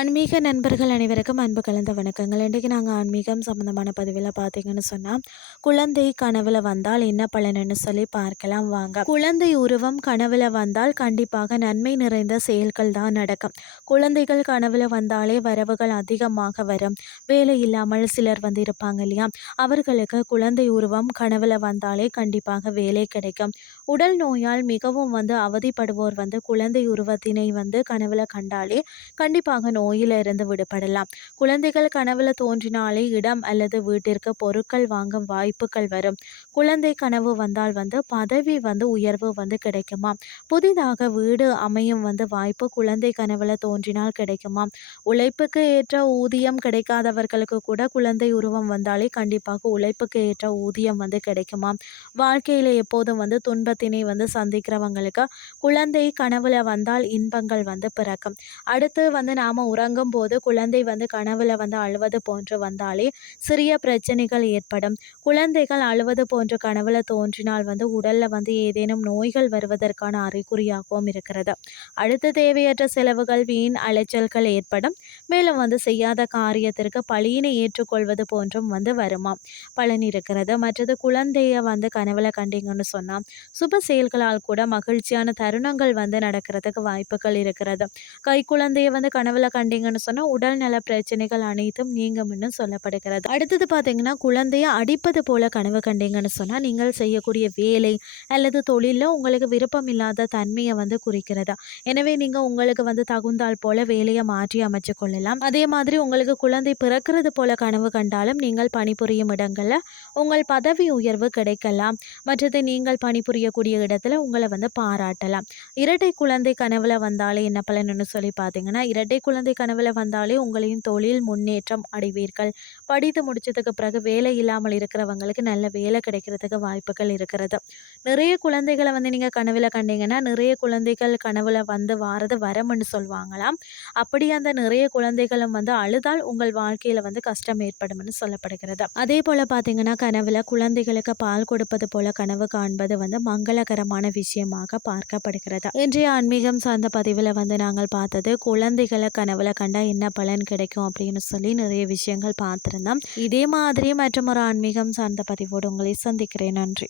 ஆன்மீக நண்பர்கள் அனைவருக்கும் அன்பு கலந்த வணக்கங்கள். இன்றைக்கு நாங்கள் ஆன்மீகம் சம்மந்தமான பதிவில் பார்த்தீங்கன்னு சொன்னால் குழந்தை கனவுல வந்தால் என்ன பலனுன்னு சொல்லி பார்க்கலாம் வாங்க. குழந்தை உருவம் கனவுல வந்தால் கண்டிப்பாக நன்மை நிறைந்த செயல்கள் தான் நடக்கும். குழந்தைகள் கனவுல வந்தாலே வரவுகள் அதிகமாக வரும். வேலை இல்லாமல் சிலர் வந்து இருப்பாங்க இல்லையா? அவர்களுக்கு குழந்தை உருவம் கனவுல வந்தாலே கண்டிப்பாக வேலை கிடைக்கும். உடல் நோயால் மிகவும் வந்து அவதிப்படுவோர் வந்து குழந்தை உருவத்தினை வந்து கனவுல கண்டாலே கண்டிப்பாக நோயிலிருந்து விடுபடலாம். குழந்தைகள் கனவுல தோன்றினாலே இடம் அல்லது வீட்டிற்கு பொருட்கள் வாங்கும் வாய்ப்புகள் வரும். குழந்தை கனவு வந்தால் வந்து பதவி வந்து உயர்வு வந்து கிடைக்குமா புதிதாக வீடு அமையும் வந்து வாய்ப்பு குழந்தை கனவுல தோன்றினால் கிடைக்குமா உழைப்புக்கு ஏற்ற ஊதியம் கிடைக்காதவர்களுக்கு கூட குழந்தை உருவம் வந்தாலே கண்டிப்பாக உழைப்புக்கு ஏற்ற ஊதியம் வந்து கிடைக்குமா வாழ்க்கையில் எப்போதும் வந்து துன்பத்தை துன்பத்தினை வந்து சந்திக்கிறவங்களுக்கு குழந்தை கனவுல வந்தால் இன்பங்கள் வந்து பிறக்கும். அடுத்து வந்து நாம் உறங்கும் போது குழந்தை வந்து கனவுல வந்து அழுவது போன்று வந்தாலே சிறிய பிரச்சனைகள் ஏற்படும். குழந்தைகள் அழுவது போன்ற கனவுல தோன்றினால் வந்து உடல்ல வந்து ஏதேனும் நோய்கள் வருவதற்கான அறிகுறியாகவும் இருக்கிறது. அடுத்து தேவையற்ற செலவுகள் வீண் அலைச்சல்கள் ஏற்படும். மேலும் வந்து செய்யாத காரியத்திற்கு பழியினை ஏற்றுக்கொள்வது போன்றும் வந்து வருமா பலன் இருக்கிறது. மற்றது குழந்தைய வந்து கனவுல கண்டிங்கன்னு சொன்னால் சுப செயல்களால் கூட மகிழ்ச்சியான தருணங்கள் வந்து நடக்கிறதுக்கு வாய்ப்புகள் இருக்கிறது. கை குழந்தைய வந்து கனவுல கண்டீங்கன்னு சொன்னால் உடல்நல பிரச்சனைகள் அனைத்தும் நீங்கும்னு சொல்லப்படுகிறது. அடுத்தது பார்த்தீங்கன்னா குழந்தைய அடிப்பது போல கனவு கண்டீங்கன்னு சொன்னால் நீங்கள் செய்யக்கூடிய வேலை அல்லது தொழிலில் உங்களுக்கு விருப்பம் இல்லாத தன்மையை வந்து குறிக்கிறதா. எனவே நீங்கள் உங்களுக்கு வந்து தகுந்தால் போல வேலையை மாற்றி அமைச்சு கொள்ளலாம். அதே மாதிரி உங்களுக்கு குழந்தை பிறக்கிறது போல கனவு கண்டாலும் நீங்கள் பணிபுரியும் இடங்களில் உங்கள் பதவி உயர்வு கிடைக்கலாம். மற்றது நீங்கள் பணிபுரிய செய்யக்கூடிய இடத்துல உங்களை வந்து பாராட்டலாம். இரட்டை குழந்தை கனவுல வந்தாலே என்ன பலன்னு சொல்லி பார்த்தீங்கன்னா இரட்டை குழந்தை கனவுல வந்தாலே உங்களின் தொழில் முன்னேற்றம் அடைவீர்கள். படித்து முடிச்சதுக்கு பிறகு வேலை இல்லாமல் இருக்கிறவங்களுக்கு நல்ல வேலை கிடைக்கிறதுக்கு வாய்ப்புகள் இருக்கிறது. நிறைய குழந்தைகளை வந்து நீங்கள் கனவுல கண்டீங்கன்னா நிறைய குழந்தைகள் கனவுல வந்து வாரது வரம்னு சொல்லுவாங்களாம். அப்படி அந்த நிறைய குழந்தைகளும் வந்து அழுதால் உங்கள் வாழ்க்கையில் வந்து கஷ்டம் ஏற்படும்னு சொல்லப்படுகிறது. அதே போல் பார்த்தீங்கன்னா கனவுல குழந்தைகளுக்கு பால் கொடுப்பது போல கனவு காண்பது வந்து மங்களகரமான விஷயமாக பார்க்கப்படுகிறது? இன்றைய ஆன்மீகம் சார்ந்த பதிவில் வந்து நாங்கள் பார்த்தது குழந்தைகளை கனவுல கண்டா என்ன பலன் கிடைக்கும் அப்படின்னு சொல்லி நிறைய விஷயங்கள் பார்த்துருந்தோம். இதே மாதிரி மற்றும் ஒரு ஆன்மீகம் சார்ந்த பதிவோடு உங்களை சந்திக்கிறேன். நன்றி.